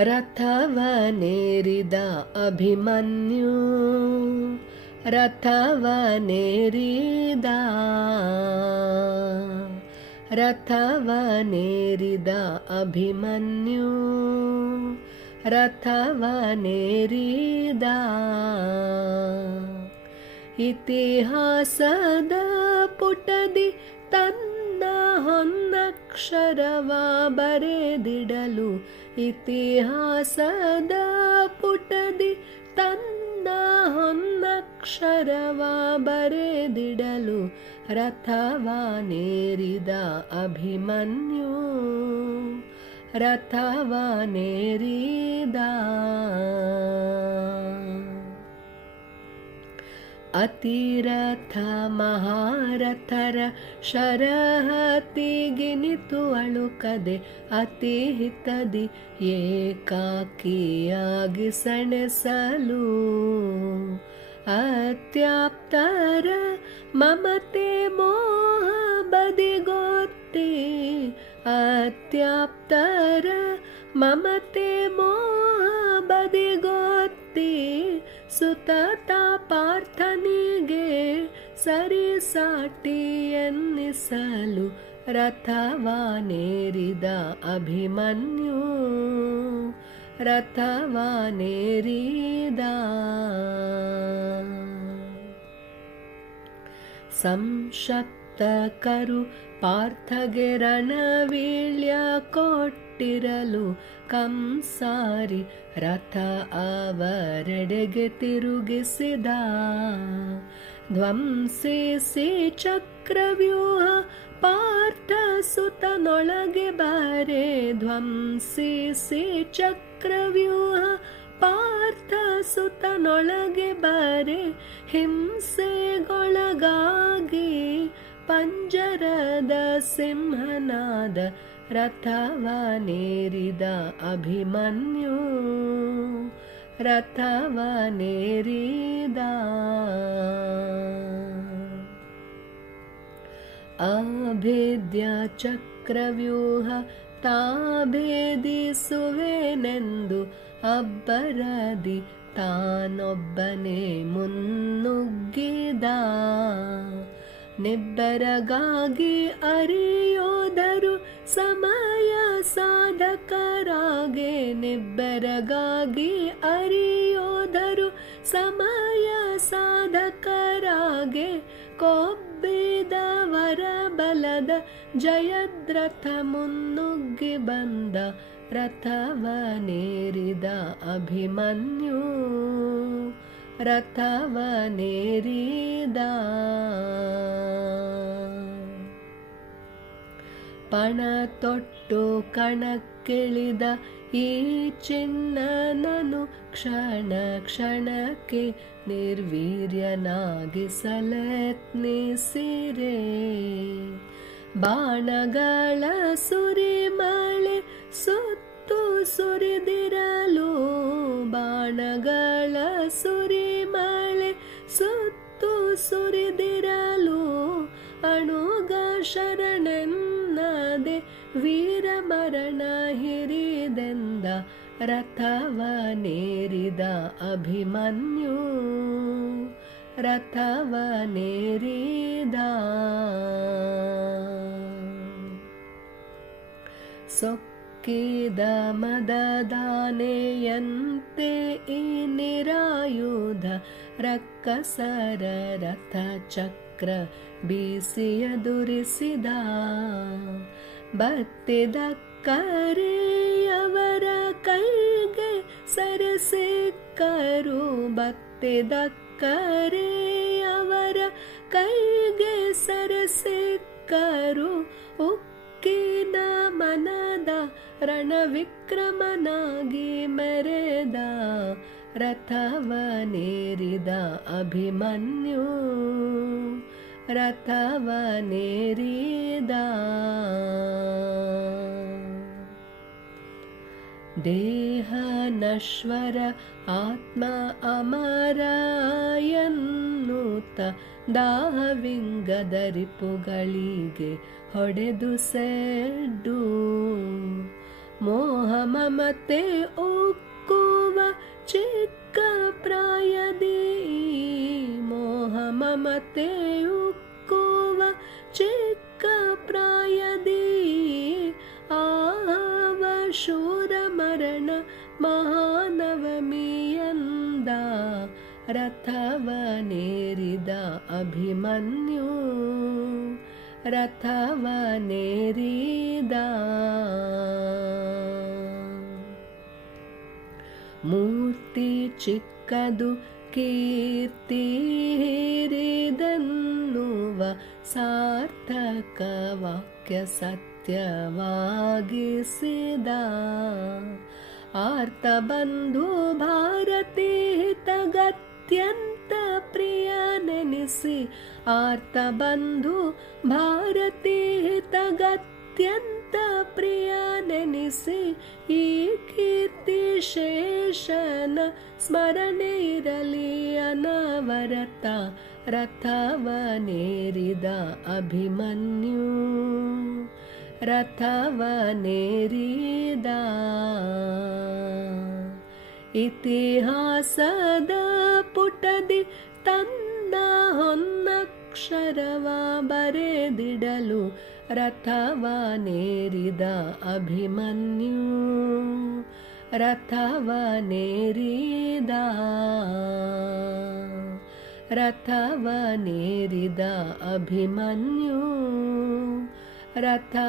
ರಥವನೇರಿದ ಅಭಿಮನ್ಯು ರಥವನೇರಿದ ರಥವನೇರಿದ ಅಭಿಮನ್ಯು ರಥವನೇರಿದ ಇತಿಹಾಸದ ಪುಟದಿ ತನ್ನ ಹೊನ್ನಕ್ಷರವ ಬರೆದಿಡಲು ಇತಿಹಾಸದ ಪುಟದಿ ತನ್ನ ಹೊನ್ನಕ್ಷರವ ಬರೆದಿಡಲು ರಥವನೇರಿದ ಅಭಿಮನ್ಯು ರಥವನೇರಿದ ಅತಿರಥ ಮಹಾರಥರ ಶರಹತಿಗಿನಿತು ಅಳುಕದೆ ಅತಿ ಹಿತದಿ ಏಕಾಕಿಯಾಗಿ ಸೆಣಸಲು ಅತ್ಯಾಪ್ತರ ಮಮತೆ ಮೋಹ ಬದಿಗೊತ್ತಿ ಅತ್ಯಾಪ್ತರ ಮಮತೆ ಮೋಹ ಬದಿಗೊತ್ತಿ ಸುತತ ಪಾರ್ಥನಿಗೆ ಸರಿಸಾಟಿ ಎನ್ನಿಸಲು ರಥವನೇರಿದ ಅಭಿಮನ್ಯು ರಥವನೇರಿದ ಸಂಶಪ್ತಕರು ಪಾರ್ಥಗೆ ರಣವೀಳ್ಯ ಕೊಟ್ಟಿರಲು ಕಂಸಾರಿ ರಥ ಅವರೆಡೆಗೆ ತಿರುಗಿಸಿದ ಧ್ವಂಸಿಸಿ ಚಕ್ರವ್ಯೂಹ ಪಾರ್ಥ ಸುತನೊಳಗೆ ಬಾರೆ ಧ್ವಂಸಿಸಿ ಚಕ್ರವ್ಯೂಹ ಪಾರ್ಥ ಸುತನೊಳಗೆ ಬಾರೆ ಹಿಂಸೆಗೊಳಗಾಗಿ ಪಂಜರದ ಸಿಂಹನಾದ ರಥವನೇರಿದ ಅಭಿಮನ್ಯು ರಥವನೇರಿದ ಅಭೇದ್ಯ ಚಕ್ರವ್ಯೂಹ ತಾಭೇದಿಸುವೆನೆಂದು ಅಬ್ಬರದಿ ತಾನೊಬ್ಬನೇ ಮುನ್ನುಗ್ಗಿದ ನಿಬ್ಬರಗಾಗಿ ಅರಿಯೋದರು ಸಮಯ ಸಾಧಕರಾಗೆ ನಿಬ್ಬರಗಾಗಿ ಅರಿಯೋದರು ಸಮಯ ಸಾಧಕರಾಗೆ ಕೊಬ್ಬಿದವರ ಬಲದ ಜಯದ್ರಥ ಮುನ್ನುಗ್ಗಿ ಬಂದ ರಥವನೇರಿದ ಅಭಿಮನ್ಯು ರಥವನೇರಿದ ಪಣ ತೊಟ್ಟು ಕಣಕ್ಕಿಳಿದ ಈ ಚಿನ್ನನನು ಕ್ಷಣ ಕ್ಷಣಕ್ಕೆ ನಿರ್ವೀರ್ಯನಾಗಿಸಲೆತ್ನಿಸಿರೆ ಬಾಣಗಳ ಸುರಿಮಳೆ ಸುತ್ತು ಸುರಿದಿರಲು ಬಾಣಗಳ ಸುರಿಮಳೆ ಸುತ್ತು ಸುರಿದಿರಲು ಅಣುಗ ಶರಣೆನ್ನದೆ ವೀರ ಮರಣ ಹಿರಿದೆಂದ ರಥವನೇರಿದ ಅಭಿಮನ್ಯು ರಥವನೇರಿದ ಸೊಕ್ಕಿದ ಮದದಾನೆಯಂತೆ ಈ ನಿರಾಯುಧ ರಕ್ಕಸರ ರಥ ಚಕ್ರ ಬೀಸಿಯದುರಿಸಿದ ಬತ್ತಿದ ಕರೆಯವರ ಕೈಗೆ ಸರಸಿಕ್ಕರು ಬತ್ತಿದ ಕರೆಯವರ ಕೈಗೆ ಸರಸಿಕ್ಕರು ಉಕ್ಕಿನ ಮನದ ರಣವಿಕ್ರಮನಾಗಿ ಮೆರೆದ ರಥವನೇರಿದ ಅಭಿಮನ್ಯು ರಥವನೇರಿದ ದೇಹ ನಶ್ವರ ಆತ್ಮ ಅಮರ ಎನ್ನುತ್ತ ದಾಹವಿಂಗದ ರಿಪುಗಳಿಗೆ ಹೊಡೆದು ಸೆಡ್ಡು ಮೋಹ ಮಮತೆ ಉಕ್ಕುವ ಚಿಕ್ಕ ಪ್ರಾಯದಿ ಮೋಹ ಮಮತೆ ಉಕ್ಕುವ ಚಿಕ್ಕ ಪ್ರಾಯದಿ ಆವ ಶೂರ ಮರಣ ಮಹಾನವಮಿಯಂದ ರಥವನೇರಿದ ಅಭಿಮನ್ಯು ರಥವನೇರಿದ ಮೂರ್ತಿ ಚಿಕ್ಕದು ಕೀರ್ತಿ ಹಿರಿದನ್ನುವ ಸಾರ್ಥಕ ವಾಕ್ಯ ಸತ್ಯವಾಗಿಸಿದ ಆರ್ತ ಬಂಧು ಭಾರತಿ ಹಿತಗತ್ಯಂತ ಪ್ರಿಯ ನೆನೆಸಿ ಆರ್ತ ಬಂಧು ಭಾರತಿ ಹಿತಗತ್ಯಂತ ಪ್ರಿಯ ನೆನೆಸಿ ಈ ಕೀರ್ತಿ ಶೇಷನ ಸ್ಮರಣೆ ಇರಲಿ ಅನವರತ ರಥವನೇರಿದ ಅಭಿಮನ್ಯು ರಥವನೇರಿದ ಇತಿಹಾಸದ ಪುಟದಿ ತನ್ನ ಹೊನ್ನಕ್ಷರವ ಬರೆದಿಡಲು ರಥವನೇರಿದ ಅಭಿಮನ್ಯು ರಥವನೇರಿದ ರಥವನೇರಿದ ಅಭಿಮನ್ಯು ರಥವನೇರಿದ